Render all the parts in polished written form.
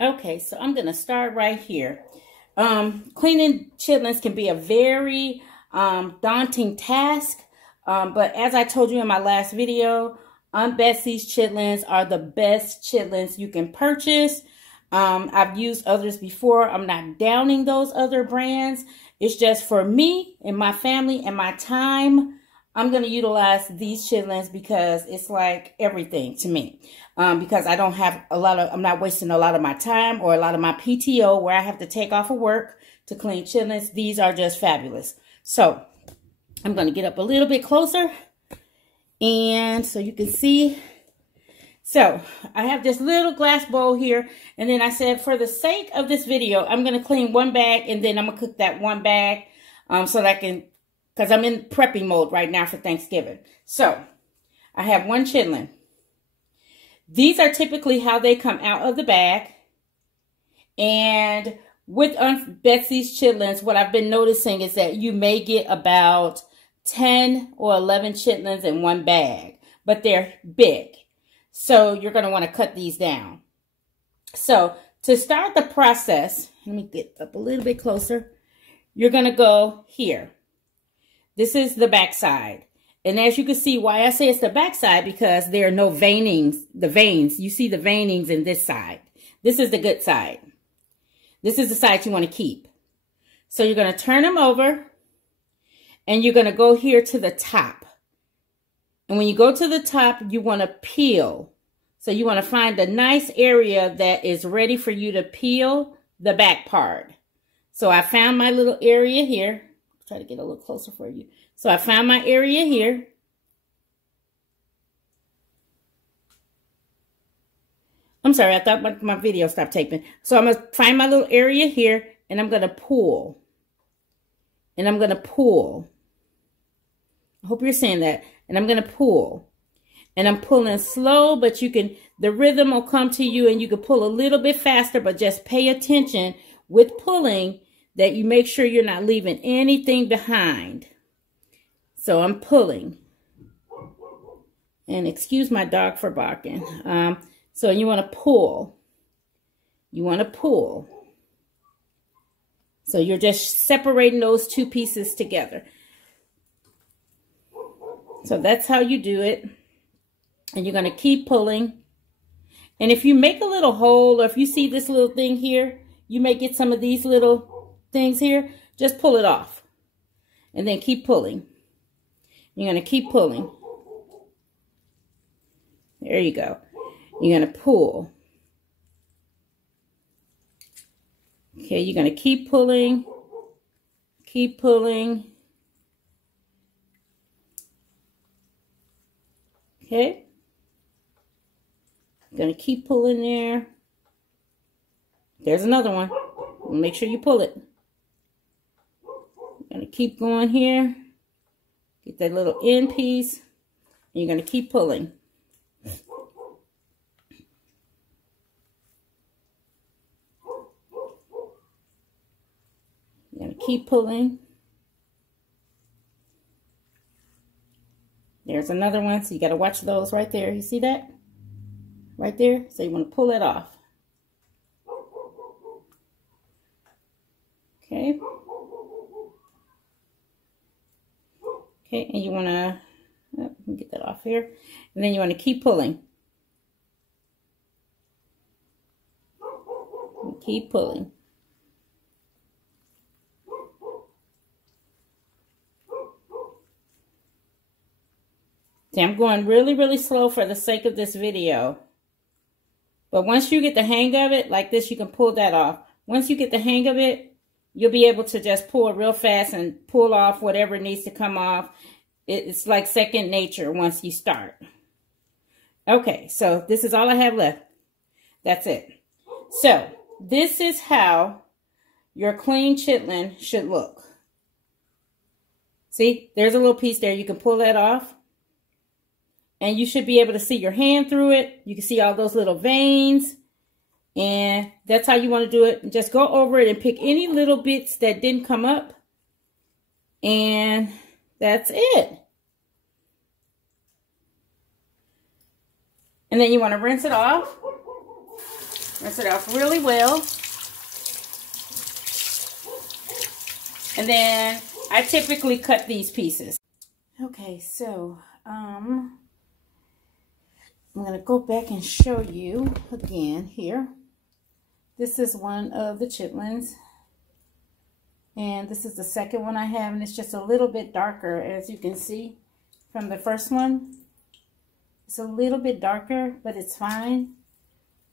Okay, so I'm going to start right here. Cleaning chitlins can be a very daunting task. But as I told you in my last video, Bessie's chitlins are the best chitlins you can purchase. I've used others before. I'm not downing those other brands. It's just for me and my family and my time. I'm going to utilize these chitlins because it's like everything to me. Because I don't have I'm not wasting a lot of my time or a lot of my PTO where I have to take off of work to clean chitlins. These are just fabulous. So I'm going to get up a little bit closer and so you can see. So I have this little glass bowl here, and then I said for the sake of this video, I'm going to clean one bag and then I'm going to cook that one bag so that I can, because I'm in prepping mode right now for Thanksgiving. So I have one chitlin. These are typically how they come out of the bag. And with Bessie's chitlins, what I've been noticing is that you may get about 10 or 11 chitlins in one bag, but they're big. So you're going to want to cut these down. So to start the process, let me get up a little bit closer. You're going to go here. This is the back side. And as you can see, why I say it's the back side, because there are no veinings, the veins. You see the veinings in this side. This is the good side. This is the side you want to keep. So you're going to turn them over and you're going to go here to the top. And when you go to the top, you want to peel. So you want to find a nice area that is ready for you to peel the back part. So I found my little area here. Try to get a little closer for you. So I found my area here. I'm sorry, I thought my video stopped taping. So I'm going to find my little area here, and I'm going to pull. And I'm going to pull. I hope you're seeing that. And I'm going to pull. And I'm pulling slow, but you can, the rhythm will come to you and you can pull a little bit faster, but just pay attention with pulling that you make sure you're not leaving anything behind. So I'm pulling. And excuse my dog for barking. So you want to pull. You want to pull. So you're just separating those two pieces together. So that's how you do it. And you're going to keep pulling. And if you make a little hole, or if you see this little thing here, you may get some of these little things here. Just pull it off. And then keep pulling. You're going to keep pulling. There you go. You're going to pull. Okay, you're going to keep pulling. Keep pulling. Okay. Gonna keep pulling there. There's another one. Make sure you pull it. Gonna keep going here. Get that little end piece. And you're gonna keep pulling. You're gonna keep pulling. There's another one, so you got to watch those right there. You see that? Right there. So you want to pull it off. Okay. Okay, and you want to, let me get that off here. And then you want to keep pulling. And keep pulling. See, I'm going really, really slow for the sake of this video. But once you get the hang of it, like this, you can pull that off. Once you get the hang of it, you'll be able to just pull it real fast and pull off whatever needs to come off. It's like second nature once you start. Okay, so this is all I have left. That's it. So this is how your clean chitlin should look. See, there's a little piece there. You can pull that off. And you should be able to see your hand through it. You can see all those little veins. And that's how you want to do it. Just go over it and pick any little bits that didn't come up. And that's it. And then you want to rinse it off. Rinse it off really well. And then I typically cut these pieces. Okay, so I'm going to go back and show you again here. This is one of the chitlins. And this is the second one I have, and it's just a little bit darker, as you can see from the first one. It's a little bit darker, but it's fine.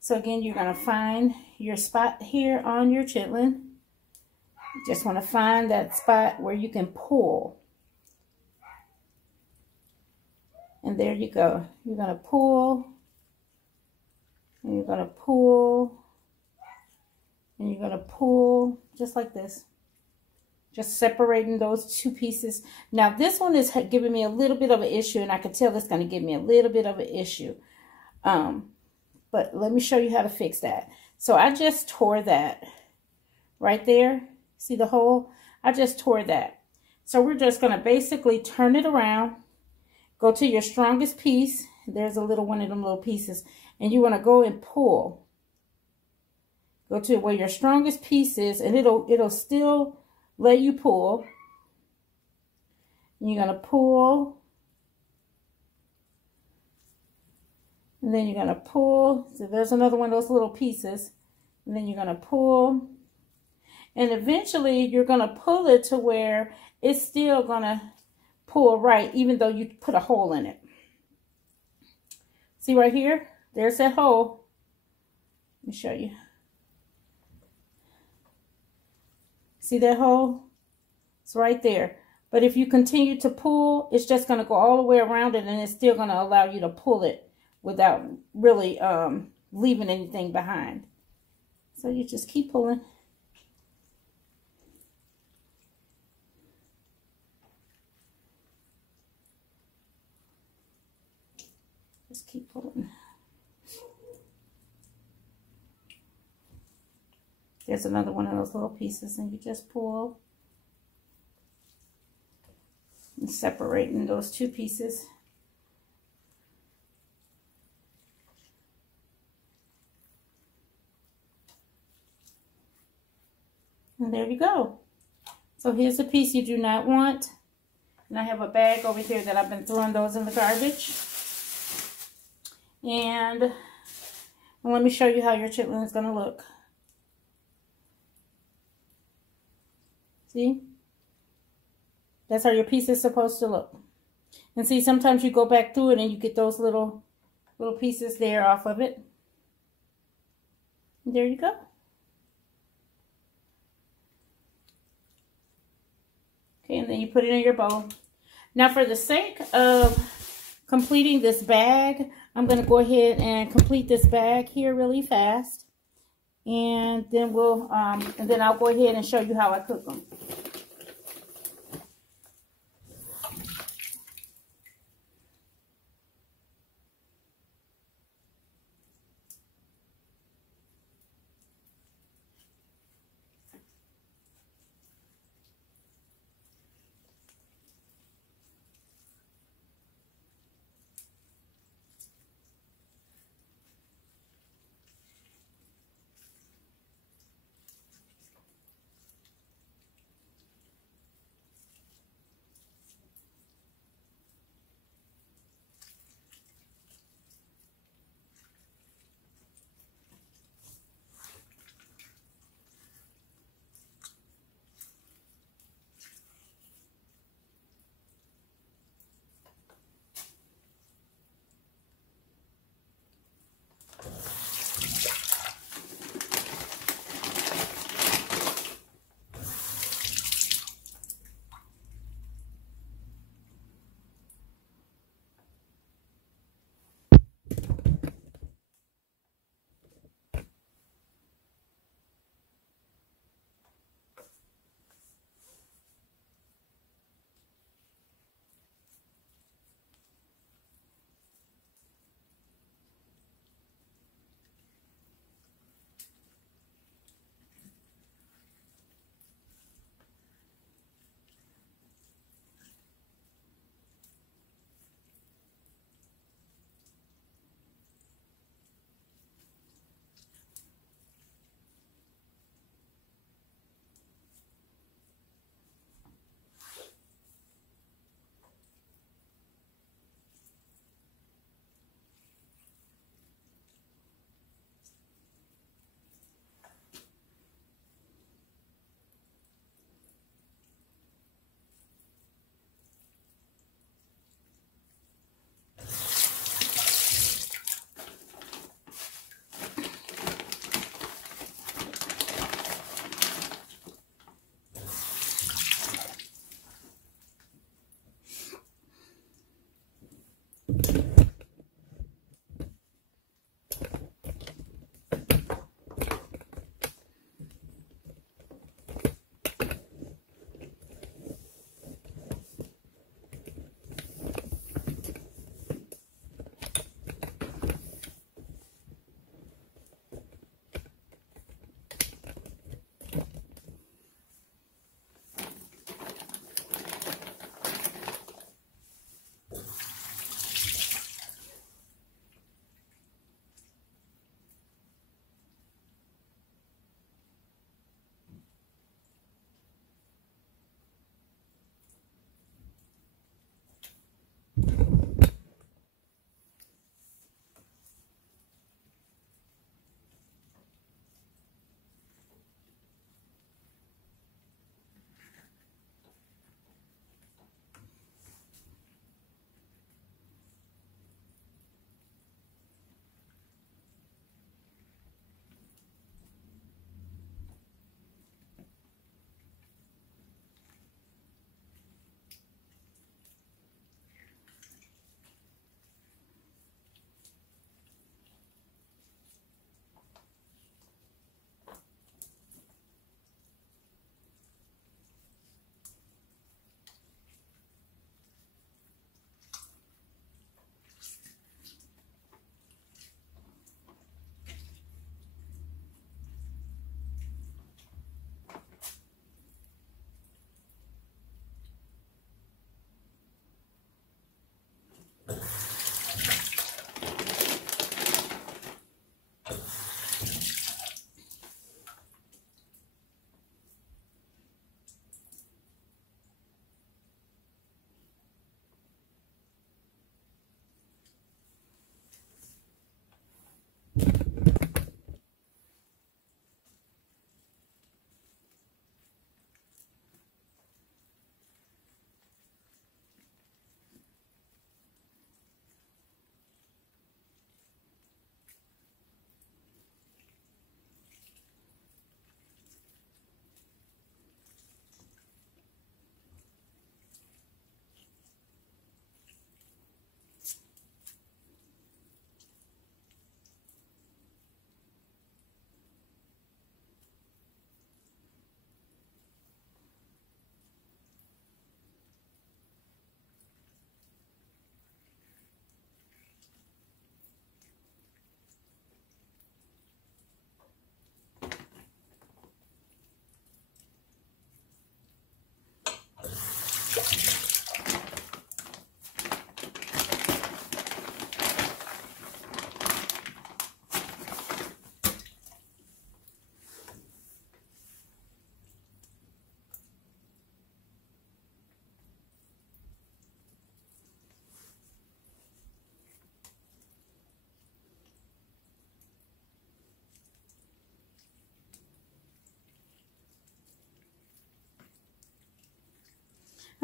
So again, you're going to find your spot here on your chitlin. You just want to find that spot where you can pull. And there you go. You're going to pull, and you're going to pull, and you're going to pull just like this. Just separating those two pieces. Now this one is giving me a little bit of an issue, and I can tell it's going to give me a little bit of an issue. But let me show you how to fix that. So I just tore that right there. See the hole? I just tore that. So we're just going to basically turn it around. Go to your strongest piece. There's a little one of them little pieces. And you want to go and pull. Go to where your strongest piece is, and it'll still let you pull. And you're going to pull. And then you're going to pull. So there's another one of those little pieces. And then you're going to pull. And eventually you're going to pull it to where it's still going to pull right, even though you put a hole in it. See right here? There's that hole. Let me show you. See that hole? It's right there. But if you continue to pull, it's just going to go all the way around it, and it's still going to allow you to pull it without really leaving anything behind. So you just keep pulling. Just keep pulling. There's another one of those little pieces, and you just pull and separating those two pieces. And there you go. So here's a piece you do not want. And I have a bag over here that I've been throwing those in the garbage. And let me show you how your chitlin is going to look. See? That's how your piece is supposed to look. And see, sometimes you go back through it and you get those little pieces there off of it. And there you go. Okay, and then you put it in your bowl. Now for the sake of completing this bag, I'm going to go ahead and complete this bag here really fast. And then I'll go ahead and show you how I cook them.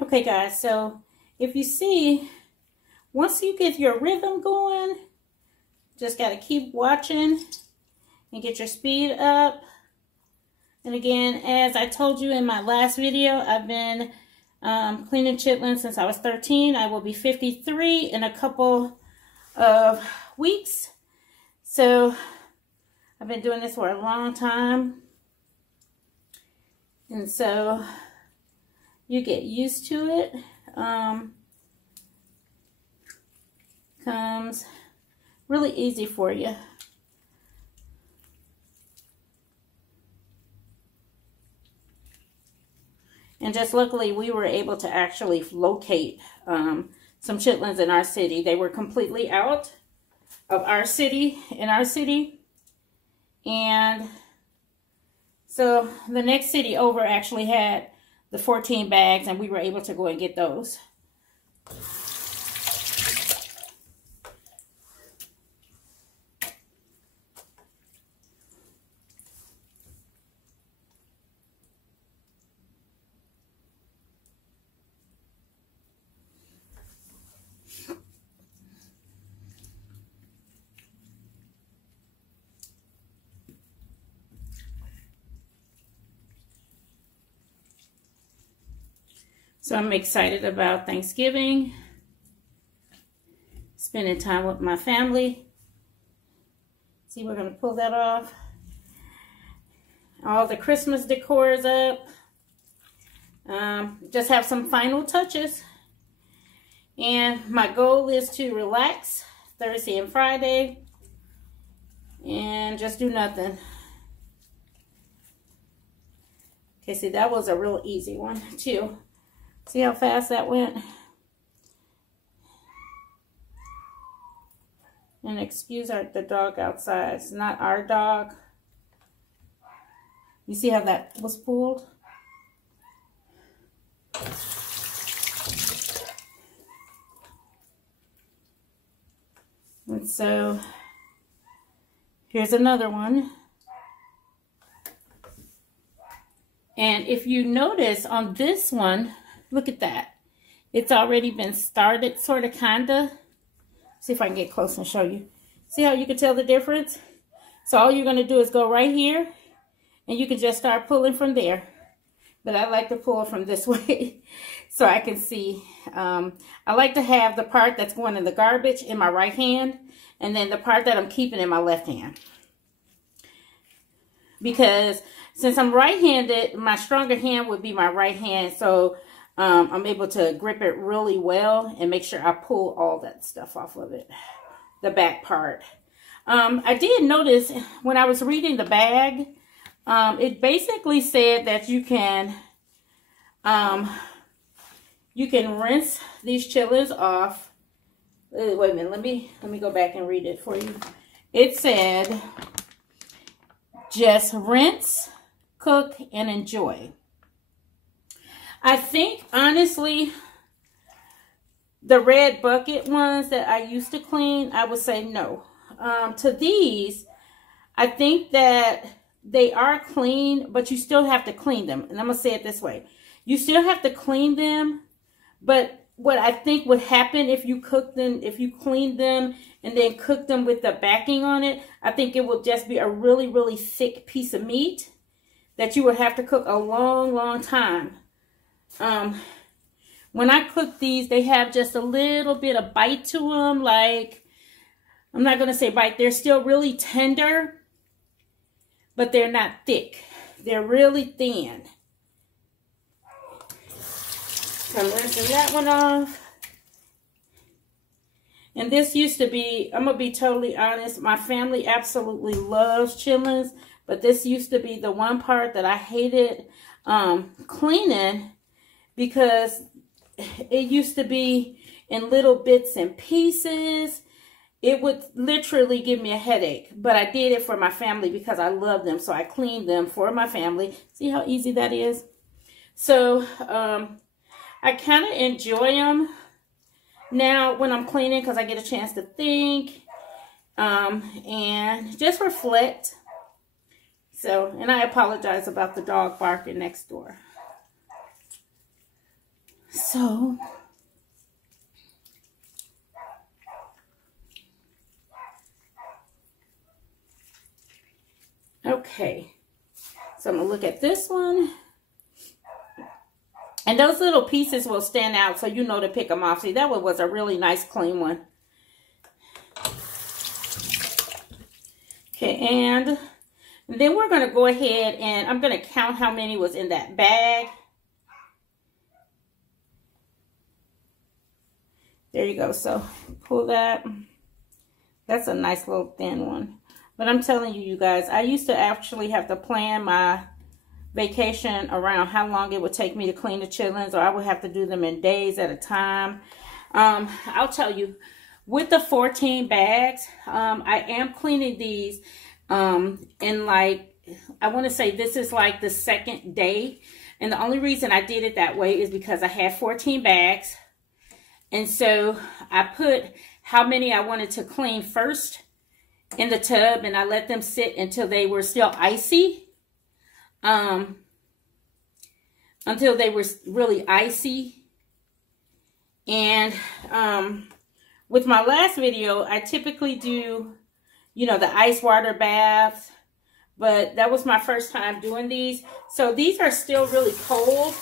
Okay, guys, so if you see, once you get your rhythm going, just got to keep watching and get your speed up. And again, as I told you in my last video, I've been cleaning chitlins since I was 13. I will be 53 in a couple of weeks. So I've been doing this for a long time. And so you get used to it. Comes really easy for you. And just luckily we were able to actually locate some chitlins in our city. They were completely out of our city, and so the next city over actually had the 14 bags, and we were able to go and get those. So I'm excited about Thanksgiving, spending time with my family. See, we're going to pull that off. All the Christmas decor is up. Just have some final touches. And my goal is to relax Thursday and Friday and just do nothing. Okay, see, that was a real easy one too. See how fast that went? And excuse the dog outside. It's not our dog. You see how that was pulled? And so, here's another one. And if you notice on this one, look at that. It's already been started, sort of, kind of. See if I can get close and show you. See how you can tell the difference? So all you're going to do is go right here, and you can just start pulling from there. But I like to pull from this way so I can see. I like to have the part that's going in the garbage in my right hand, and then the part that I'm keeping in my left hand. Because since I'm right-handed, my stronger hand would be my right hand, so I'm able to grip it really well and make sure I pull all that stuff off of it, the back part. I did notice when I was reading the bag, it basically said that you can rinse these chitlins off. Wait a minute, let me go back and read it for you. It said, just rinse, cook, and enjoy. I think, honestly, the red bucket ones that I used to clean, I would say no. To these, I think that they are clean, but you still have to clean them. And I'm going to say it this way. You still have to clean them, but what I think would happen if you cook them, if you clean them and then cook them with the backing on it, I think it would just be a really, really thick piece of meat that you would have to cook a long, long time. When I cook these, they have just a little bit of bite to them. Like, I'm not going to say bite. They're still really tender, but they're not thick. They're really thin. So I'm rinsing that one off. And this used to be, I'm going to be totally honest, my family absolutely loves chitlins, but this used to be the one part that I hated cleaning, because it used to be in little bits and pieces. It would literally give me a headache, but I did it for my family because I love them, so I cleaned them for my family. See how easy that is? So I kind of enjoy them now when I'm cleaning, because I get a chance to think and just reflect. So, and I apologize about the dog barking next door. So, okay. So I'm going to look at this one. And those little pieces will stand out so you know to pick them off. See, that one was a really nice clean one. Okay, and then we're going to go ahead and I'm going to count how many was in that bag. There you go. So pull that. That's a nice little thin one. But I'm telling you, you guys, I used to actually have to plan my vacation around how long it would take me to clean the chitlins, or I would have to do them in days at a time. I'll tell you, with the 14 bags, I am cleaning these in like, I want to say this is like the second day. And the only reason I did it that way is because I had 14 bags. And so I put how many I wanted to clean first in the tub, and I let them sit until they were still icy. Until they were really icy. And with my last video, I typically do, you know, the ice water baths, but that was my first time doing these. So these are still really cold.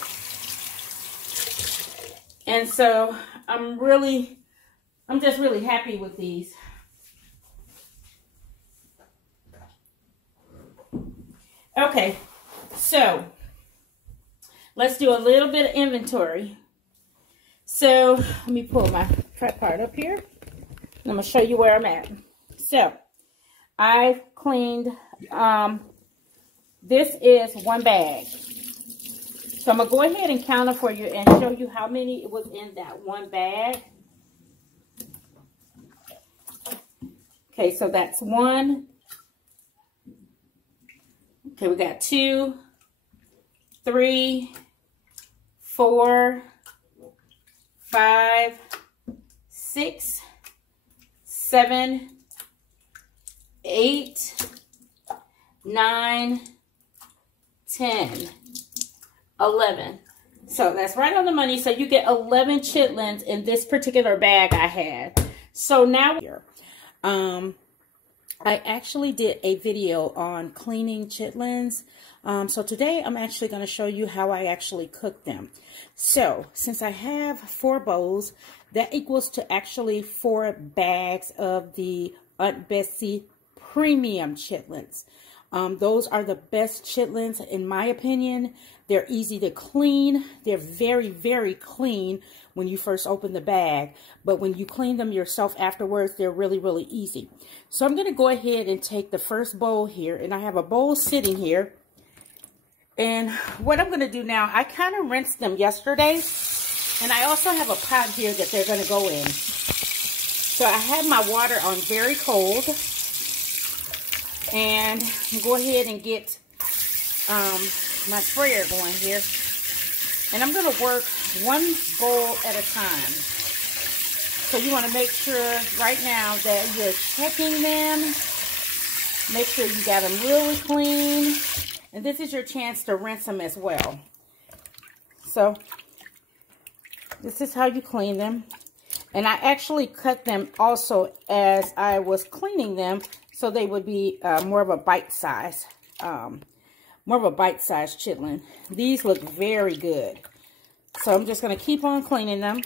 And so I'm just really happy with these. Okay, so let's do a little bit of inventory. So let me pull my tripod up here. I'm going to show you where I'm at. So I've cleaned, this is one bag. So I'm going to go ahead and count it for you and show you how many it was in that one bag. Okay, so that's one. Okay, we got 2, 3, 4, 5, 6, 7, 8, 9, 10, 11. So that's right on the money. So you get 11 chitlins in this particular bag I had. So now here, I actually did a video on cleaning chitlins. So today I'm actually going to show you how I actually cook them. So since I have 4 bowls, that equals to actually 4 bags of the Aunt Bessie premium chitlins. Those are the best chitlins in my opinion. They're easy to clean. They're very, very clean when you first open the bag. But when you clean them yourself afterwards, they're really, really easy. So I'm going to go ahead and take the first bowl here. And I have a bowl sitting here. And what I'm going to do now, I kind of rinsed them yesterday. And I also have a pot here that they're going to go in. So I have my water on very cold. And go ahead and get my sprayer going here. And I'm going to work one bowl at a time. So you want to make sure right now that you're checking them. Make sure you got them really clean. And this is your chance to rinse them as well. So this is how you clean them. And I actually cut them also as I was cleaning them so they would be more of a bite size. More of a bite-sized chitlin. These look very good. So I'm just going to keep on cleaning them.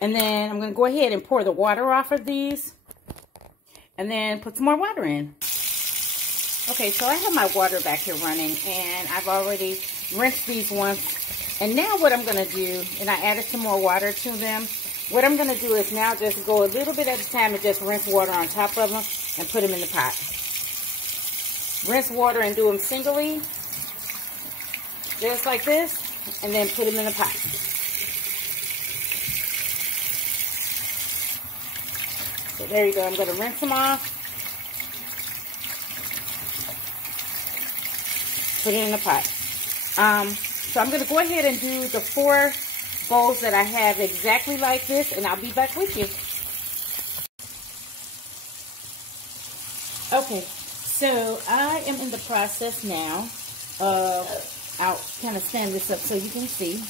And then I'm going to go ahead and pour the water off of these. And then put some more water in. Okay, so I have my water back here running. And I've already rinsed these once. And now what I'm going to do, and I added some more water to them. What I'm going to do is now just go a little bit at a time and just rinse water on top of them and put them in the pot. Rinse water and do them singly, just like this, and then put them in the pot. So there you go. I'm going to rinse them off, put it in the pot. So I'm going to go ahead and do the 4 bowls that I have exactly like this, and I'll be back with you. Okay. So I am in the process now of I'll kind of stand this up so you can see.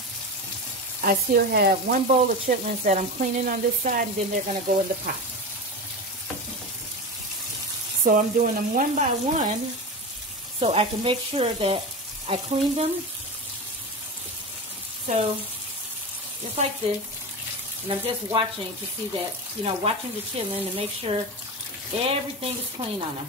I still have one bowl of chitlins that I'm cleaning on this side, and then they're going to go in the pot. So I'm doing them one by one so I can make sure that I clean them. So just like this, and I'm just watching to see that, you know, watching the chitlin to make sure everything is clean on them.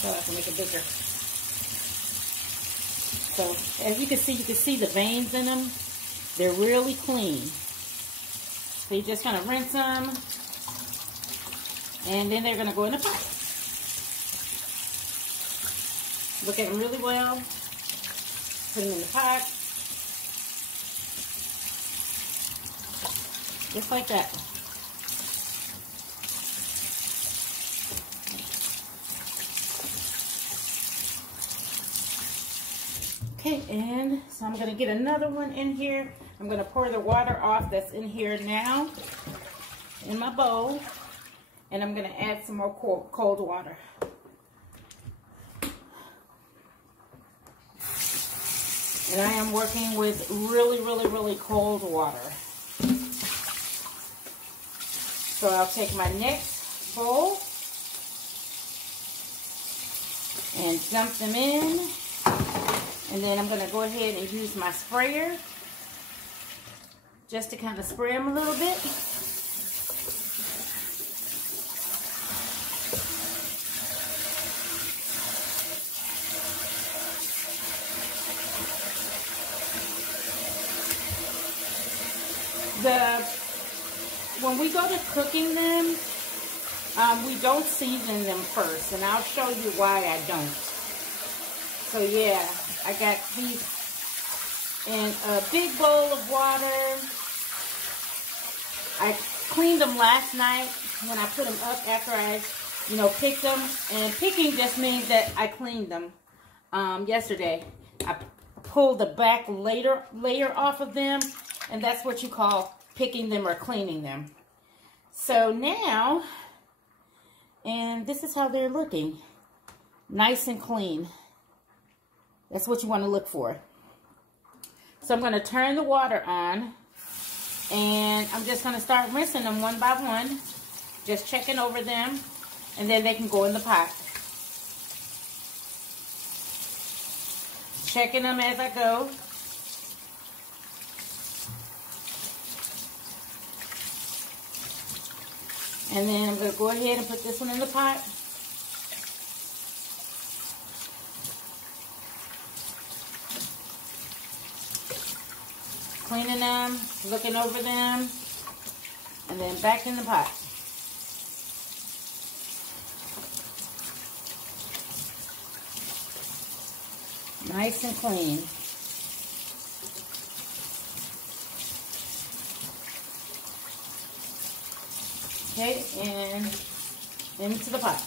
So I can make it bigger. So as you can see the veins in them. They're really clean. So you're just gonna rinse them, and then they're gonna go in the pot. Look at them really well. Put them in the pot. Just like that. Okay, and so I'm gonna get another one in here. I'm gonna pour the water off that's in here now in my bowl, and I'm gonna add some more cold water. And I am working with really cold water. So I'll take my next bowl and dump them in. And then I'm going to go ahead and use my sprayer just to kind of spray them a little bit. When we go to cooking them, we don't season them first, and I'll show you why I don't. So yeah, I got these in a big bowl of water. I cleaned them last night when I put them up after I, you know, picked them. And picking just means that I cleaned them yesterday. I pulled the back layer off of them, and that's what you call picking them or cleaning them. So now, and this is how they're looking. Nice and clean. That's what you want to look for. So I'm going to turn the water on, and I'm just going to start rinsing them one by one, just checking over them, and then they can go in the pot. Checking them as I go. And then I'm going to go ahead and put this one in the pot. Cleaning them, looking over them, and then back in the pot. Nice and clean. Okay, and into the pot.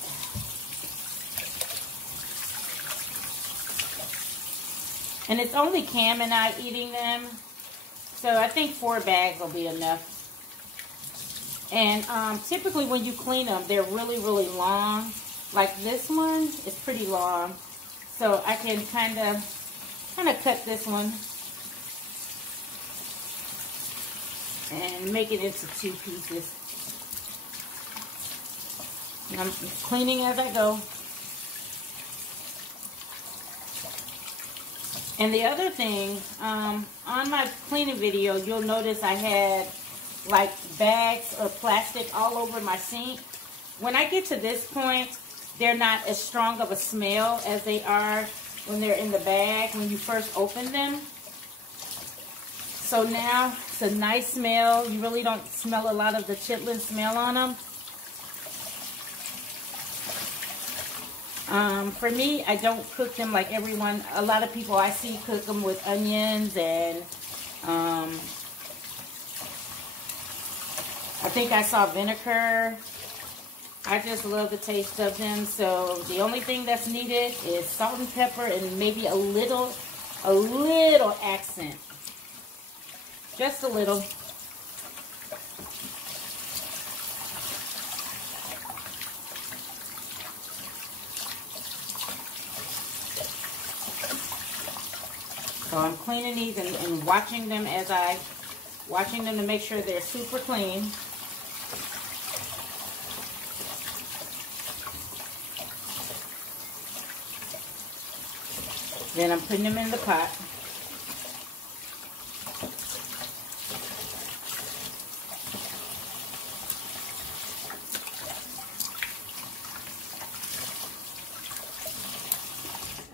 And it's only Cam and I eating them, so I think 4 bags will be enough. And typically when you clean them, they're really long. Like this one is pretty long, so I can kind of cut this one and make it into 2 pieces. And I'm cleaning as I go. And the other thing, on my cleaning video, you'll notice I had like bags of plastic all over my sink. When I get to this point, they're not as strong of a smell as they are when they're in the bag when you first open them. So now it's a nice smell. You really don't smell a lot of the chitlin smell on them. For me, I don't cook them like everyone. A lot of people I see cook them with onions and I think I saw vinegar. I just love the taste of them. So the only thing that's needed is salt and pepper and maybe a little accent. Just a little. So I'm cleaning these and watching them to make sure they're super clean. Then I'm putting them in the pot.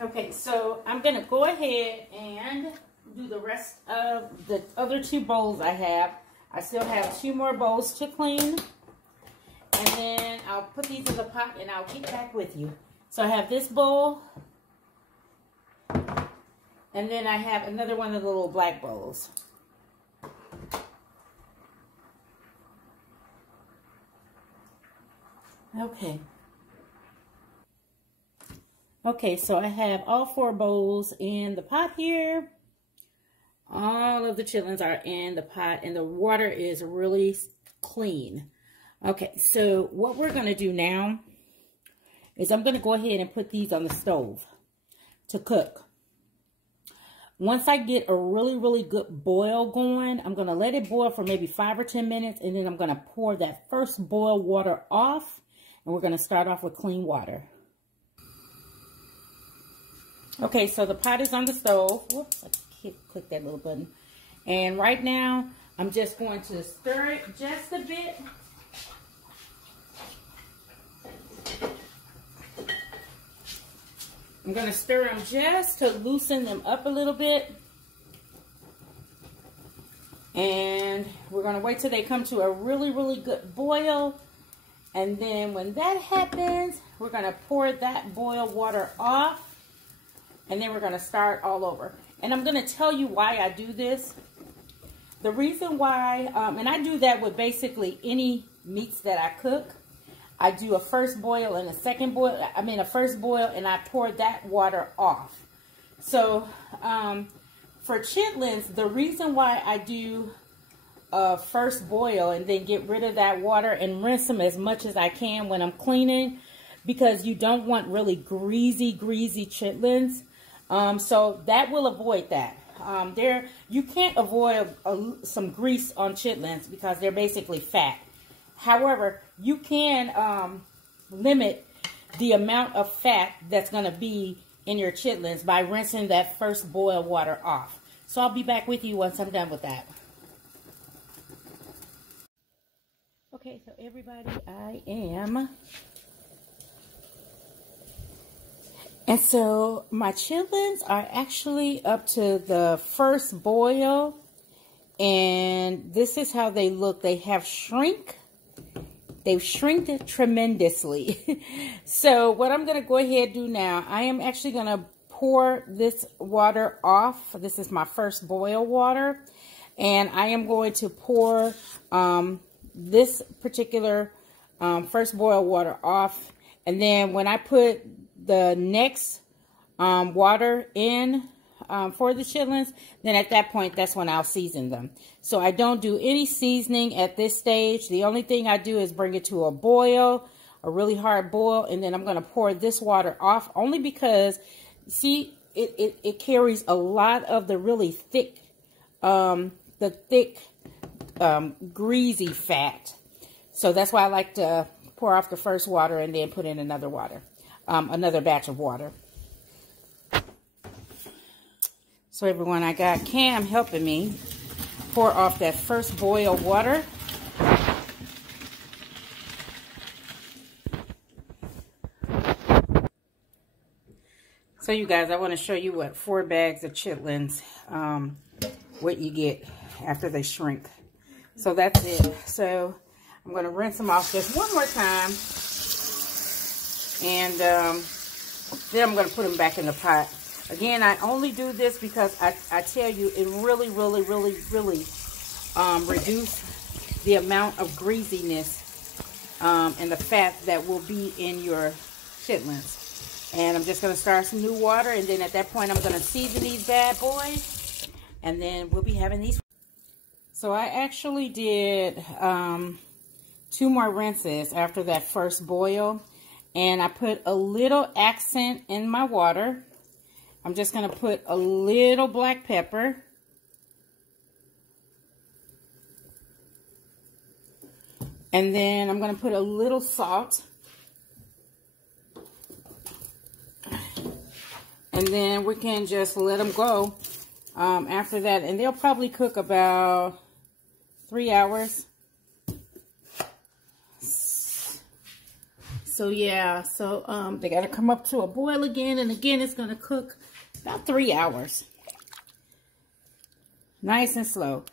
Okay, so I'm going to go ahead and do the rest of the other 2 bowls I have. I still have 2 more bowls to clean. And then I'll put these in the pot and I'll get back with you. So I have this bowl. And then I have another one of the little black bowls. Okay. Okay, so I have all 4 bowls in the pot here. All of the chitlins are in the pot and the water is really clean. Okay, so what we're going to do now is I'm going to go ahead and put these on the stove to cook. Once I get a really good boil going, I'm going to let it boil for maybe 5 or 10 minutes, and then I'm going to pour that first boil water off, and we're going to start off with clean water. Okay, so the pot is on the stove. Whoops, I clicked that little button. And right now, I'm just going to stir it just a bit. I'm going to stir them just to loosen them up a little bit. And we're going to wait till they come to a really good boil. And then when that happens, we're going to pour that boiled water off. And then we're going to start all over. And I'm going to tell you why I do this. The reason why, and I do that with basically any meats that I cook. I do a first boil and a second boil. I mean a first boil and I pour that water off. So for chitlins, the reason why I do a first boil and then get rid of that water and rinse them as much as I can when I'm cleaning, because you don't want really greasy chitlins. So that will avoid that. You can't avoid some grease on chitlins because they're basically fat. However, you can limit the amount of fat that's going to be in your chitlins by rinsing that first boil water off. So I'll be back with you once I'm done with that. Okay, so everybody, I am. And so my chitlins are actually up to the first boil. And this is how they look. They have shrink. They've shrinked tremendously. So what I'm going to go ahead and do now, I am actually going to pour this water off. This is my first boil water. And I am going to pour this particular first boil water off. And then when I put the next water in for the chitlins, then at that point, that's when I'll season them. So I don't do any seasoning at this stage. The only thing I do is bring it to a boil, a really hard boil, and then I'm going to pour this water off only because, see, it carries a lot of the really thick, greasy fat. So that's why I like to pour off the first water and then put in another water, another batch of water. So everyone, I got Cam helping me pour off that first boil water. So you guys, I want to show you what 4 bags of chitlins, what you get after they shrink. So that's it. So I'm going to rinse them off just one more time. And then I'm going to put them back in the pot. Again, I only do this because I tell you, it really reduce the amount of greasiness and the fat that will be in your chitlins. And I'm just going to start some new water, and then at that point, I'm going to season these bad boys, and then we'll be having these. So I actually did 2 more rinses after that first boil, and I put a little accent in my water. I'm just going to put a little black pepper. And then I'm going to put a little salt. And then we can just let them go after that. And they'll probably cook about 3 hours. So yeah, so they got to come up to a boil again. And again, it's going to cook about 3 hours. Nice and slow.